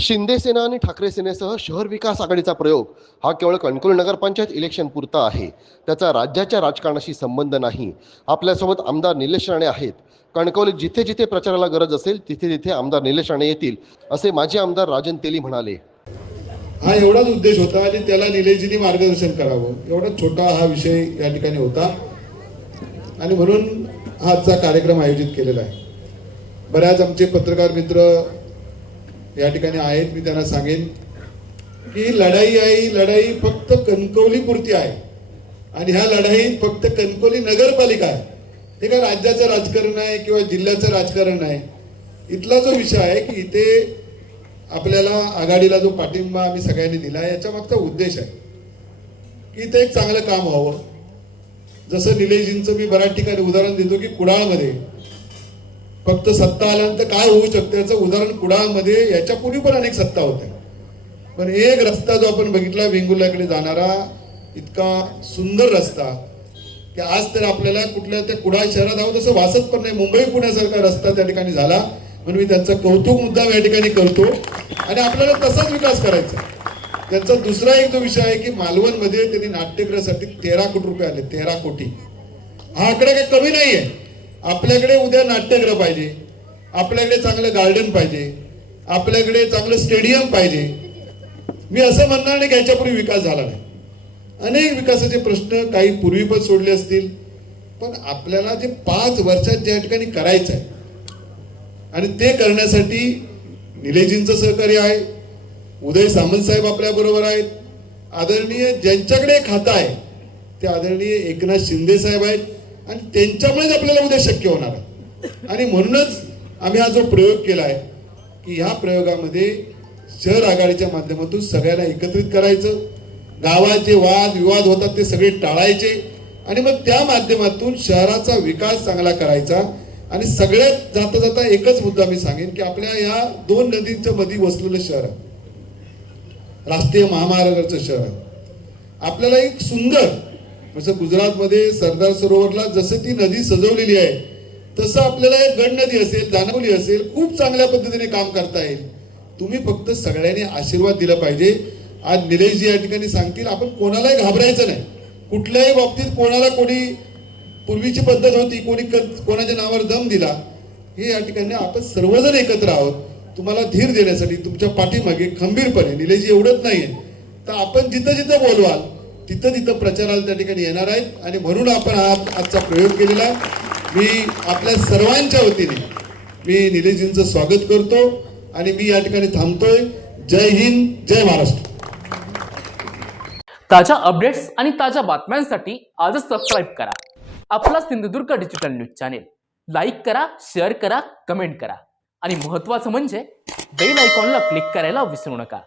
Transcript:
शिंदे सेना आणि ठाकरे सेनेसह शहर विकास आघाडीचा प्रयोग हा केवळ कणकवली नगरपंचायत इलेक्शन पुरता आहे. त्याचा राज्याच्या राजकारणाशी संबंध नाही. आपल्यासोबत आमदार निलेश राणे आहेत. कणकवली जिथे जिथे प्रचाराला गरज असेल तिथे तिथे आमदार निलेश राणे येतील असे माजी आमदार राजन तेली म्हणाले. हा एवढाच उद्देश होता आणि त्याला निलेशजींनी मार्गदर्शन करावं. एवढा छोटा हा विषय या ठिकाणी होता. आणि म्हणून हा आजचा कार्यक्रम आयोजित केलेला आहे. बऱ्याच आमचे पत्रकार मित्र या ठिकाणी आहेत मी त्यांना सांगेन की लढाई आहे ही लढाई फक्त कणकवली पुरती आहे. आणि ह्या लढाईत फक्त कणकवली नगरपालिका आहे. हे काय राज्याचं राजकारण आहे किंवा जिल्ह्याचं राजकारण आहे? इथला जो विषय आहे की इथे आपल्याला आघाडीला जो पाठिंबा आम्ही सगळ्यांनी दिला याच्या मागचा उद्देश आहे. की इथे एक चांगलं काम व्हावं. जसं निलेशजींचं मी बऱ्याच ठिकाणी उदाहरण देतो की कुडाळमध्ये फक्त सत्ता आल्यानंतर काय होऊ शकतं याचं उदाहरण कुडाळमध्ये याच्या पूर्वी पण अनेक सत्ता होत्या. पण एक रस्ता जो आपण बघितला वेंगुर्ल्याकडे जाणारा इतका सुंदर रस्ता की आज तर आपल्याला कुठल्या त्या कुडाळ शहरात आहोत तसं वाचत पण नाही. मुंबई पुण्यासारखा रस्ता त्या ठिकाणी झाला. म्हणून मी त्यांचा कौतुक मुद्दा या ठिकाणी करतो. आणि आपल्याला तसाच विकास करायचा त्यांचा दुसरा एक जो विषय आहे की मालवणमध्ये त्यांनी नाट्यगृहासाठी तेरा कोटी रुपये आले तेरा कोटी. हा आकडा काही कमी नाहीये. आपल्याकडे उद्या नाट्यगृह पाहिजे. आपल्याकडे चांगलं गार्डन पाहिजे. आपल्याकडे चांगलं स्टेडियम पाहिजे. मी असं म्हणणार नाही की याच्यापूर्वी विकास झाला नाही. अनेक विकासाचे प्रश्न काही पूर्वी पण सोडले असतील. पण आपल्याला जे पाच वर्षात ज्या ठिकाणी करायचं आहे आणि ते करण्यासाठी निलेजींचं सहकार्य आहे उदय सामंत साहेब आपल्याबरोबर आहेत. आदरणीय ज्यांच्याकडे खातं आहे ते आदरणीय एकनाथ शिंदे साहेब आहेत. आणि त्यांच्यामुळेच आपल्याला उद्या शक्य होणार आहे. आणि म्हणूनच आम्ही हा जो प्रयोग केला आहे की ह्या प्रयोगामध्ये शहर आघाडीच्या माध्यमातून सगळ्यांना एकत्रित करायचं गावाचे वाद विवाद होतात ते सगळे टाळायचे आणि मग त्या माध्यमातून शहराचा विकास चांगला करायचा. आणि सगळ्यात जाता जाता एकच मुद्दा मी सांगेन की आपल्या या दोन नदींच्या मध्ये वसलेलं शहर आहे. राष्ट्रीय महामार्गाचं शहर आहे. आपल्याला एक सुंदर असं गुजरातमध्ये सरदार सरोवरला जसं ती नदी सजवलेली आहे तसं आपल्याला एक गड नदी असेल जाणवली असेल खूप चांगल्या पद्धतीने काम करता येईल. तुम्ही फक्त सगळ्यांनी आशीर्वाद दिला पाहिजे. आज निलेशजी या ठिकाणी सांगतील आपण कोणालाही घाबरायचं नाही. कुठल्याही बाबतीत कोणाला कोणी पूर्वीची पद्धत होती कोणी क- कोणाच्या नावावर दम दिला हे या ठिकाणी आपण सर्वजण एकत्र आहोत. तुम्हाला धीर देण्यासाठी तुमच्या पाठीमागे खंबीरपणे निलेशजी एवढंच नाही आहे तर आपण जिथं जिथं बोलवाल तिथं तिथं प्रचाराला त्या ठिकाणी येणार आहेत. आणि म्हणून आपण हा आजचा प्रयोग केलेला आहे. मी आपल्या सर्वांच्या वतीने मी निलेशजींचं स्वागत करतो. आणि मी या ठिकाणी थांबतोय. जय हिंद जय महाराष्ट्र. ताज्या अपडेट्स आणि ताज्या बातम्यांसाठी आजच सबस्क्राईब करा. आपला Sindhudurg digital news channel like करा शेअर करा कमेंट करा. आणि महत्त्वाचं म्हणजे बेल आयकॉनला क्लिक करायला विसरू नका.